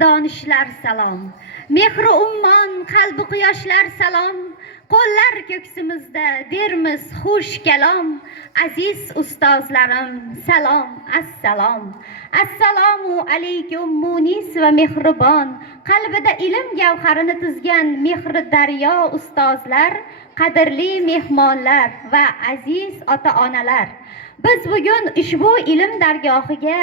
donishlar salom. Mehri ummon qalbi quyoshlar salom. Qo'llar ko'ksimizda dermiz xush kalom. Aziz ustozlarim salom, assalom. Assalomu alaykum munis va mehribon. Qalbida ilm gavharini tizgan mehri daryo ustozlar, qadrli mehmonlar va aziz ota-onalar. Biz bugun ushbu ilm dargohiga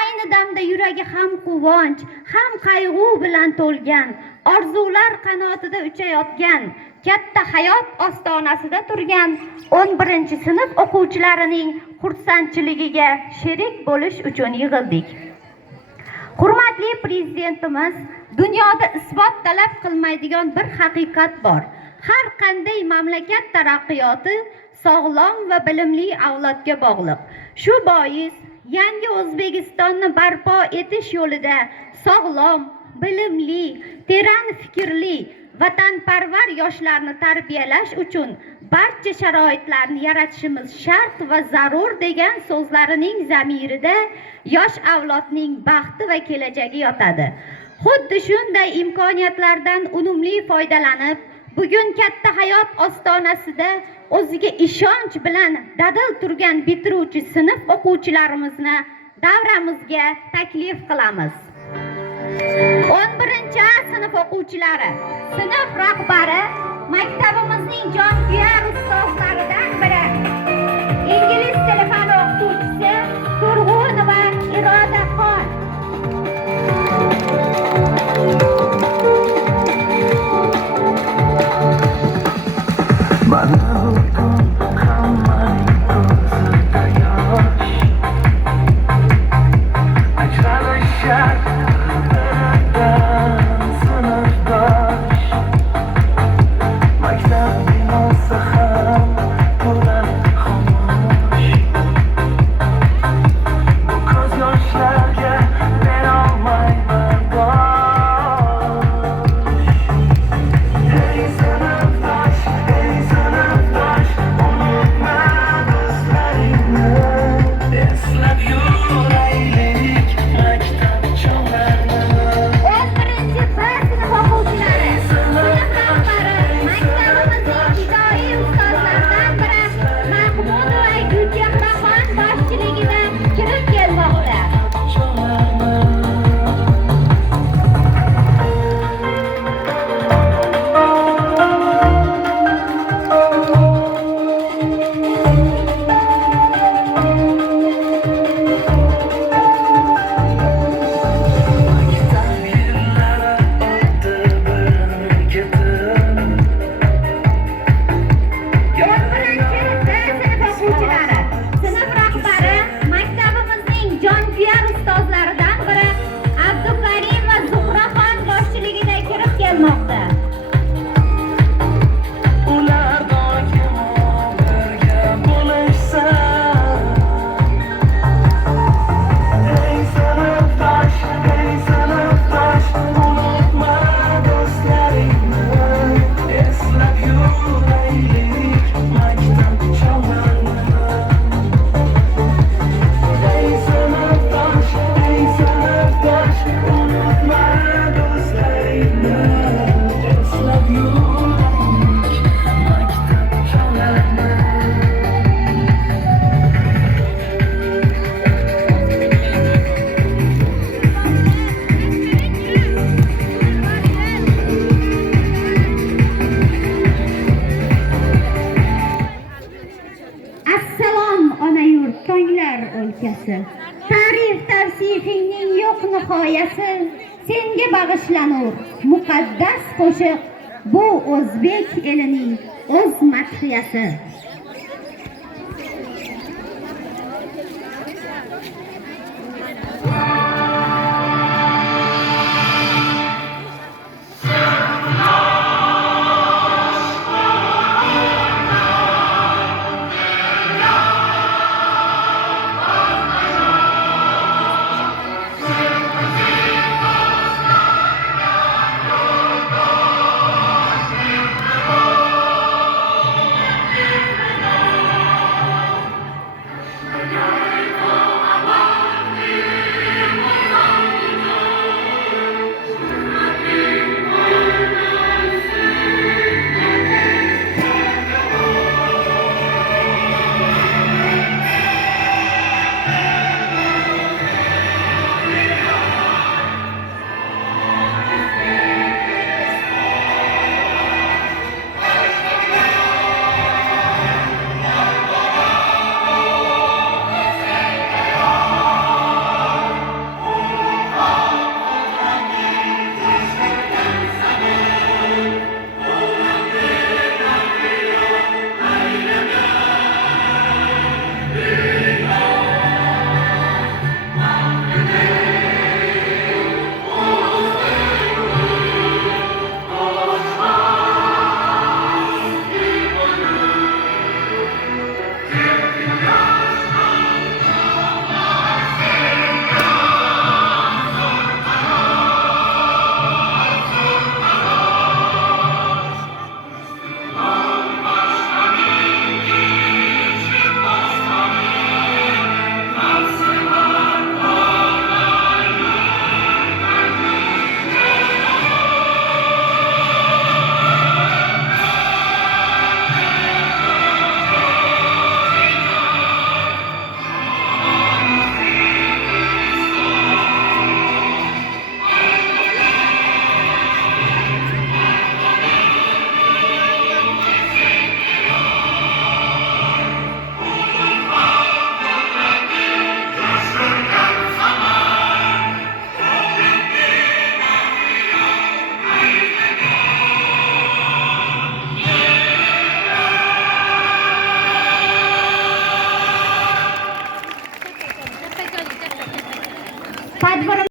ayni damda yuragi ham quvonch, ham qayg'u bilan to'lgan, orzular qanotida uchayotgan, katta hayot ostonasida turgan 11-sinf o'quvchilarining xursandchiligiga sherik bo'lish uchun yig'ildik. Hurmatli prezidentimiz, dunyoda isbot talab qilmaydigan bir haqiqat bor. Har qanday mamlakat taraqqiyoti sog'lom va bilimli avlodga bog'liq. Shu bois yangi O'zbekistonni barpo etish yo'lida sog'lom, bilimli, teran fikrli, vatanparvar yoshlarni tarbiyalash uchun barcha sharoitlarni yaratishimiz shart va zarur degan so'zlarining zamirida yosh avlodning baxti va kelajagi yotadi. Xuddi shunday imkoniyatlardan unumli foydalanib, bugun katta hayot ostonasida o'ziga ishonch bilan dadil turgan bitiruvchi sinf o'quvchilarimizni davramizga taklif qilamiz. 11-A sinf o'quvchilari, sinf rahbari, maktabimizning jonkuyar ustozlaridan biri, ingliz tili fani o'qituvchisi Turg'unova Irodaxon. Tarix tavsifingning yo'q nihoyasi, senga bag'ishlanur muqaddas qo'shiq, bu o'zbek elining o'z madhiyasi.